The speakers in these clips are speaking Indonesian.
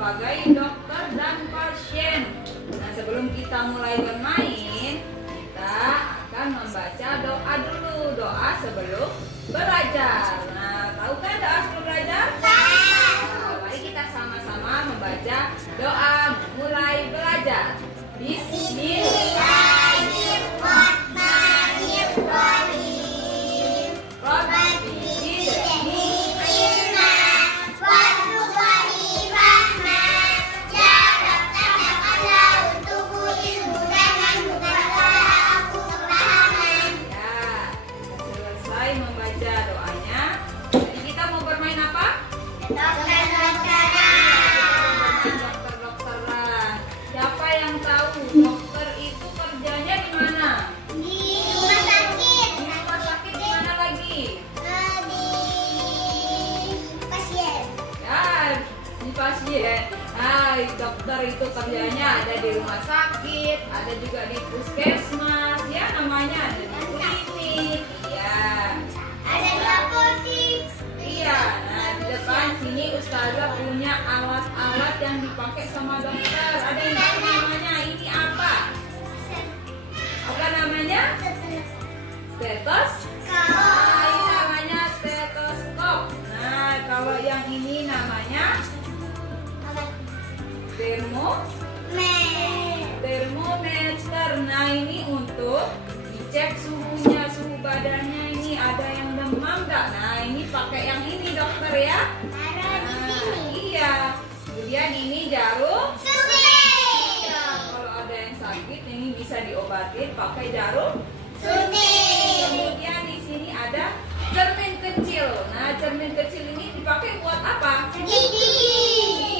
sebagai dokter dan pasien. Nah, sebelum kita mulai bermain, kita akan membaca doa dulu. Doa sebelum belajar. Nah, tahu kan doa sebelum belajar? Nah, mari kita sama-sama membaca doa mulai belajar. Bismillahirrahmanirrahim. Rabbi zidni ilma warzuqni rahmah. Ya Rabbana qala untuku ilmu dan bukalah aku kepahaman. Ya, selesai membaca doanya. Jadi kita mau bermain apa? Dokter-dokteran. Siapa yang tahu dokter itu kerjanya di mana? Di rumah sakit. Di rumah sakit di mana lagi? Di pasien. Ya, di pasien. Nah, dokter itu kerjanya ada di rumah sakit, ada juga di puskesmas, ya namanya ada di klinik, ya. Ada di apotek. Iya. Nah, di depan sini Ustazah punya alat-alat yang dipakai sama dokter. Ada yang tahu namanya? Ini apa? Apa namanya? Stetoskop. Nah, ini namanya stetoskop. Nah, kalau yang ini namanya termometer. Nah, ini untuk dicek suhunya, suhu badannya. Ini ada yang demam nggak? Nah, ini pakai yang ini dokter ya. Iya. Kemudian ini jarum suntik. Ya, kalau ada yang sakit ini bisa diobatin pakai jarum suntik. Kemudian di sini ada cermin kecil. Nah, cermin kecil ini dipakai buat apa? Gigi.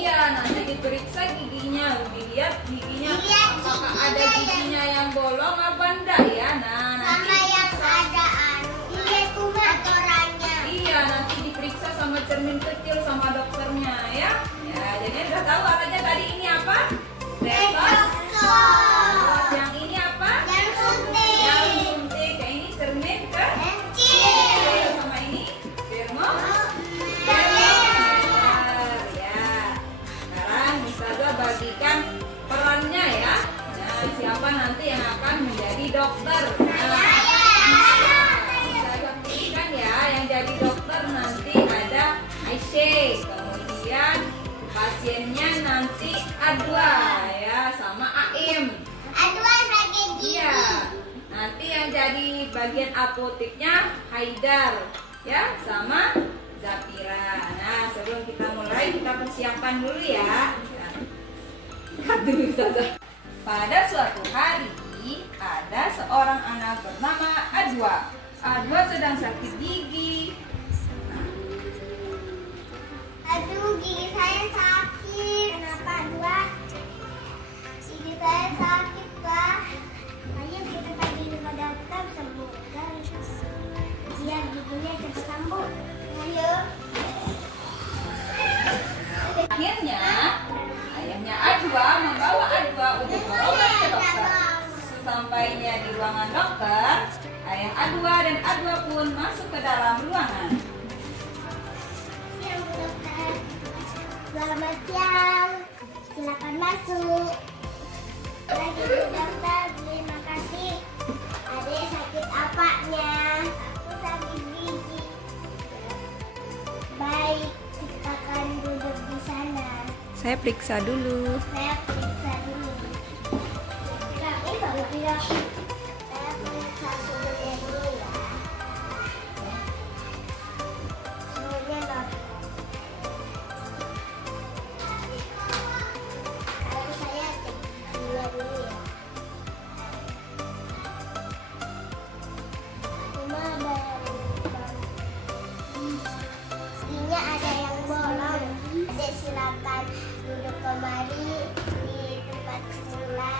Iya, nanti diperiksa giginya, dilihat giginya apakah ada giginya yang bolong apa enggak ya. Nah, nanti yang ada kotorannya. Iya, nanti diperiksa sama cermin kecil sama dokternya ya. Ya, jadi udah tahu alatnya tadi ini apa? Stetoskop. Yang ini apa? Jarum suntik. Jarum suntik. Yang ini cermin kecil. Sama ini termometer. Ya. Sekarang Ustazah bagikan perannya ya. Nah, siapa nanti yang akan menjadi dokter? Yang jadi dokter nanti ada Aisyah, kemudian pasiennya nanti Adwa ya, sama Aim. Adwa sakit gigi. Iya. Nanti yang jadi bagian apoteknya Haidar ya, sama Zafira. Nah, sebelum kita mulai kita persiapkan dulu ya. Pada suatu hari ada seorang anak bernama Adwa. Adwa sedang sakit gigi. Aduh, gigi saya sakit. Kenapa, Adwa? Gigi saya sakit, Pak. Ayo kita pergi ke dokter, semoga biar giginya cepat sembuh. Ayo. Akhirnya, ayahnya Adwa membawa Adwa untuk berobat ke dokter. Sesampainya di ruangan dokter, ayah Adwa dan Adwa pun masuk ke dalam ruangan. Siang, dokter. Selamat siang. Silakan masuk. Lagi dokter, terima kasih. Adek sakit apanya? Aku sakit gigi. Baik, silakan duduk di sana. Saya periksa dulu. Saya periksa dulu. Ini baru bilang. Saya periksa suhunya dulu ya. Suhunya normal. Sekarang saya cek gula dulu ya. Cuma ada giginya ada yang bolong. Adek silakan duduk kembali di tempat semula.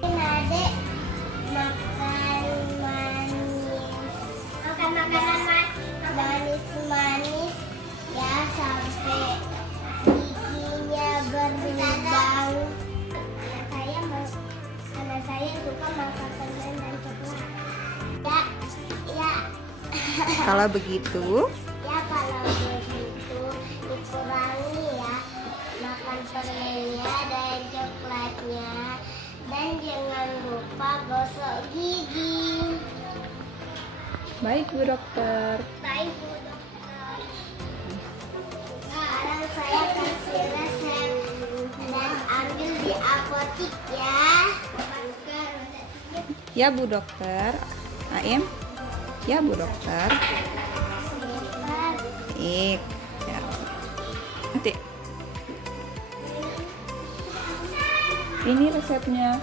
Ini Adek makan manis. Makan makanan manis ya sampai giginya berlubang. Karena saya suka makan permen dan coklat. Ya. Kalau begitu, Ya, kalau Dan jangan lupa gosok gigi. Baik, Bu Dokter. Baik, Bu Dokter. Sekarang saya kasih resep dan ambil di apotik ya. Ya, Bu Dokter. Aim. Ya, Bu Dokter. Baik. Ya. Nanti. Ini resepnya.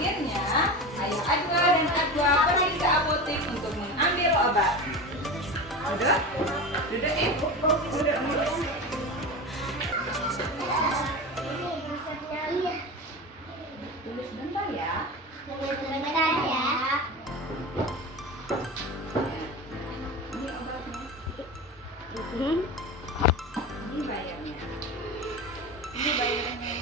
Akhirnya, Ayah Adwa dan Adwa pergi ke apotek untuk mengambil obat. Udah? Duduk ya? Duduk. Tunggu sebentar ya. Sebentar ya. Ini obatnya. Ini bayarnya. Ini bayarnya.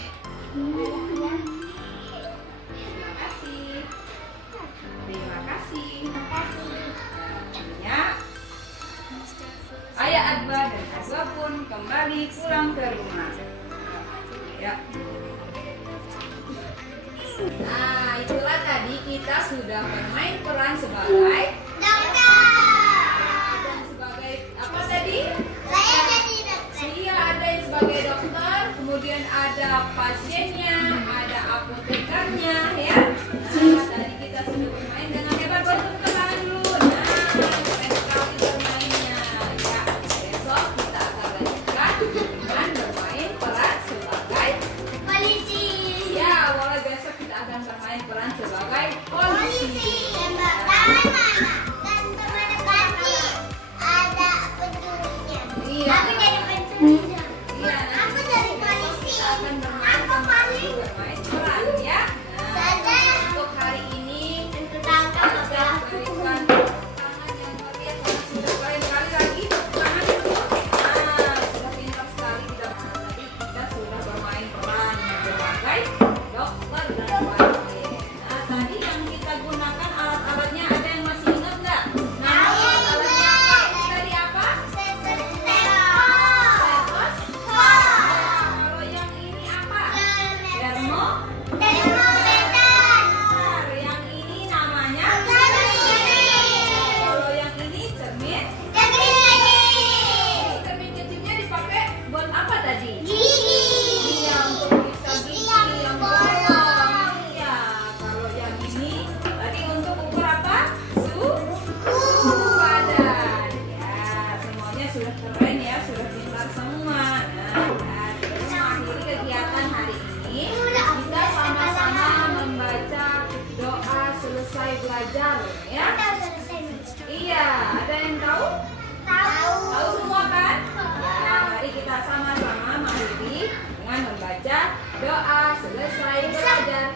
Terima kasih. Terima kasih. Ya. Ayah Adwa dan Adwa pun kembali pulang ke rumah. Ya. Nah, itulah tadi kita sudah bermain peran sebagai Dokter. dan sebagai apa tadi? Saya jadi dokter. Iya, ada yang sebagai dokter, kemudian ada pasiennya, ada apotekernya, ya. Nah, tadi kita sudah bermain dengan hebat. Bantu tepuk tangan dulu. Nah, keren sekali bermainnya. Ya, besok kita akan lanjutkan dengan bermain peran sebagai Polisi. ya, mulai besok kita akan bermain peran sebagai Polisi. polisi. Tembak tangan mana? Dan teman-teman ada pencurinya. Iya. Aku jadi pencurinya. Iya, Aku jadi polisi. kita akan bermain Aku polisi. bermain peran ya. Nah, Saja. untuk hari ini Untuk tangkap kita berikan tangan yang meriah karena sudah lain kali lagi tangan itu. Nah, sudah pintar sekali kita. Tadi kita sudah bermain peran sebagai dokter dan pasien. Nah, tadi yang kita gunakan alat-alatnya ada yang masih ingat nggak? Nah, alat-alatnya apa? Tadi apa? Stethos. Kalau yang ini apa? Termometer. Yang ini namanya? Kalau yang ini cermin. Cermin kecilnya dipakai buat apa tadi? Iya, untuk periksa gigi yang bolong. Iya, kalau yang ini tadi untuk ukur apa? Suhu badan. Ya, semuanya sudah keren ya, sudah pintar semua. Nah, terus mengakhiri kegiatan hari ini, kita sama-sama membaca doa selesai belajar, ya. Iya, ada yang tahu? Tahu semua kan? Ya, mari kita sama-sama mengakhiri dengan membaca doa selesai belajar.